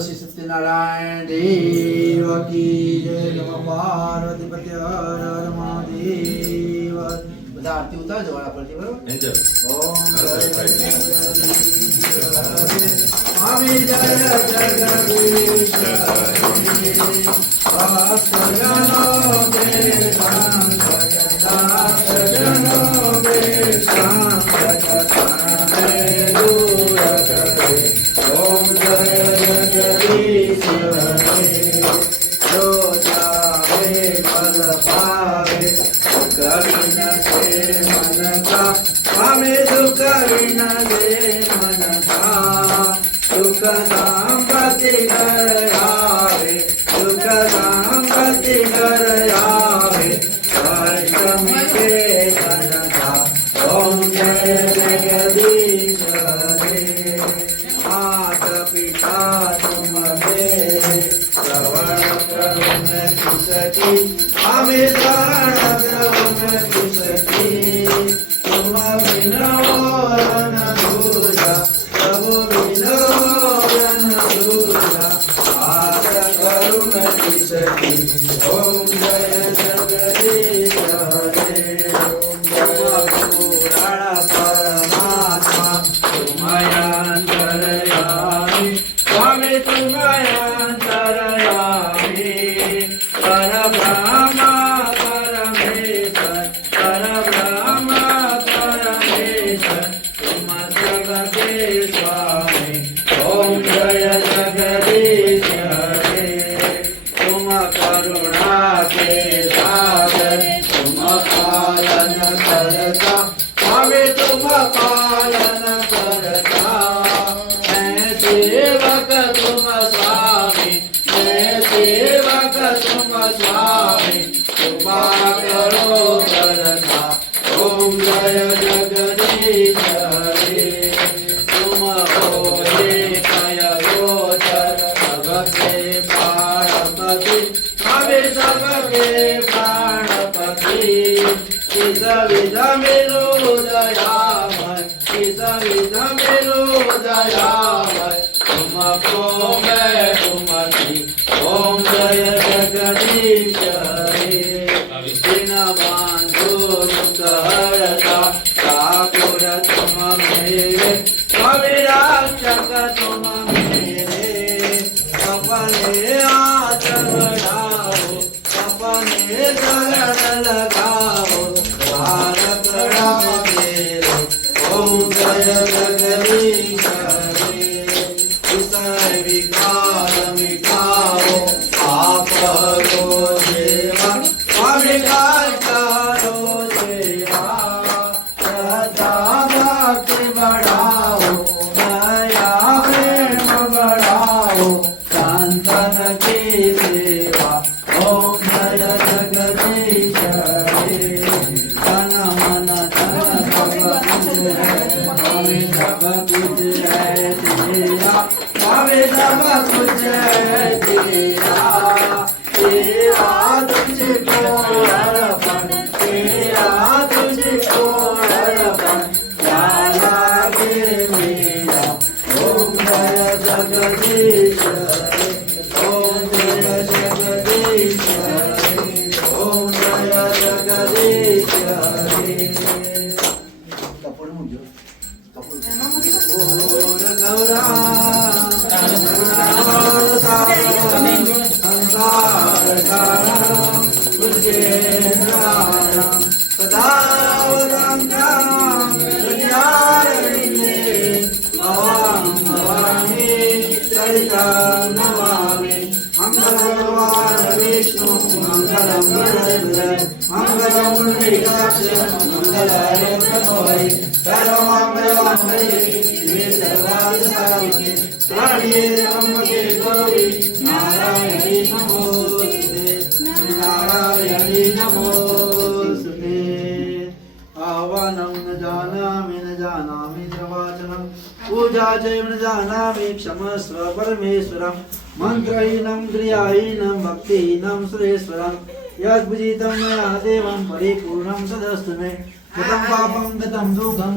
श्री सत्यनारायण देव की जय। नमः पार्वती पते हर हर महादेव। બધા આરતી ઉતારજો વાળા પરથી બરોબર. ઓમ જય સ્વામી જય જગદીશ ભક્તજનો કે ભક્તજનો કે શાંતકથાને દૂર કરે. ઓમ જય जगदीश जो जावे फल पावे कभी न से मन का हमें दुख न दे मन का दुख संपत्ति कर आवे दुख संपत्ति कर आवे कष्ट के धन का. ओम जय जगदीश पिता तुम मेरे श्रवण करुण किसकी हमें शरण किसकी तुम बिना न दूजा प्रभु बिना न दूजा आस करुण किसकी. ओम जय जगदीश हरे. ओम पुराण परमात्मा तुमयांतरयामि स्वामी तुमयांतरयामि परब्रह्म परमेश्वर परब्रह्म परमेश्वर तुम सबके स्वामी. ओम जय जगदीश हरे. तुम करुणा के सागर तुम पालन करता स्वामी तुम पालन करता. मैं सेवक तुम स्वामी मैं सेवक तुम स्वामी कृपा करो करता. ओम जय जगदीश हरे. तुम हो कय गोचर सबके प्राणपति स्वामी सबके प्राणपति. इस विध मेरू दयामय इस विध मेरू दयामय तुमको मैं तुमकी. ओम जय जगदीश हरे. दिन बांधो दुख हरता ठाकुर तुम मेरे स्वामी रक्षक तुम मेरे. अपने हाथ बढ़ाओ अपने शरण लगाओ भारत राम मेरे. ओम जय जगदीश हरे. विषय विकार मिटाओ आप करो सेवा स्वामी का करो सेवा. श्रद्धा भक्ति बढ़ाओ दया प्रेम बढ़ाओ संतन की सेवा. ओम जय जगदीश हरे. तन मन धन सब कुछ है तेरा स्वामी सब कुछ है तेरा. तेरा तुझको अर्पण तेरा तुझको अर्पण क्या लागे मेरा. ओम जय जगदीश हरे. ओम जय जगदीश हरे. ओम जय जगदीश हरे. ओर गौरा संसार कारणं कुजेन्द्राणं सदा वदन्तं हृदयारविन्दे भवां भवामि सरितं नमामि. मङ्गलं भगवान् विष्णु मङ्गलं गरुडध्वज मङ्गलं पुण्डरीकाक्ष मङ्गलाय तनोहरि. सर्वमङ्गलमङ्गले शिवे सर्वार्थसाधिके शरण्ये त्र्यम्बके गौरी नारायणी नमोस्तुते नारायणी नमोस्तुते. आह्वानं न जानामि निर्वाचनं पूजा चैव न जानामि क्षमस्व परमेश्वरं. मन्त्रहीनं क्रियाहीनं भक्तिहीनं सुरेश्वरं. यद्भुजितं मया देवं परिपूर्णं सदस्तु मे. गतं पापं गतं दुःखं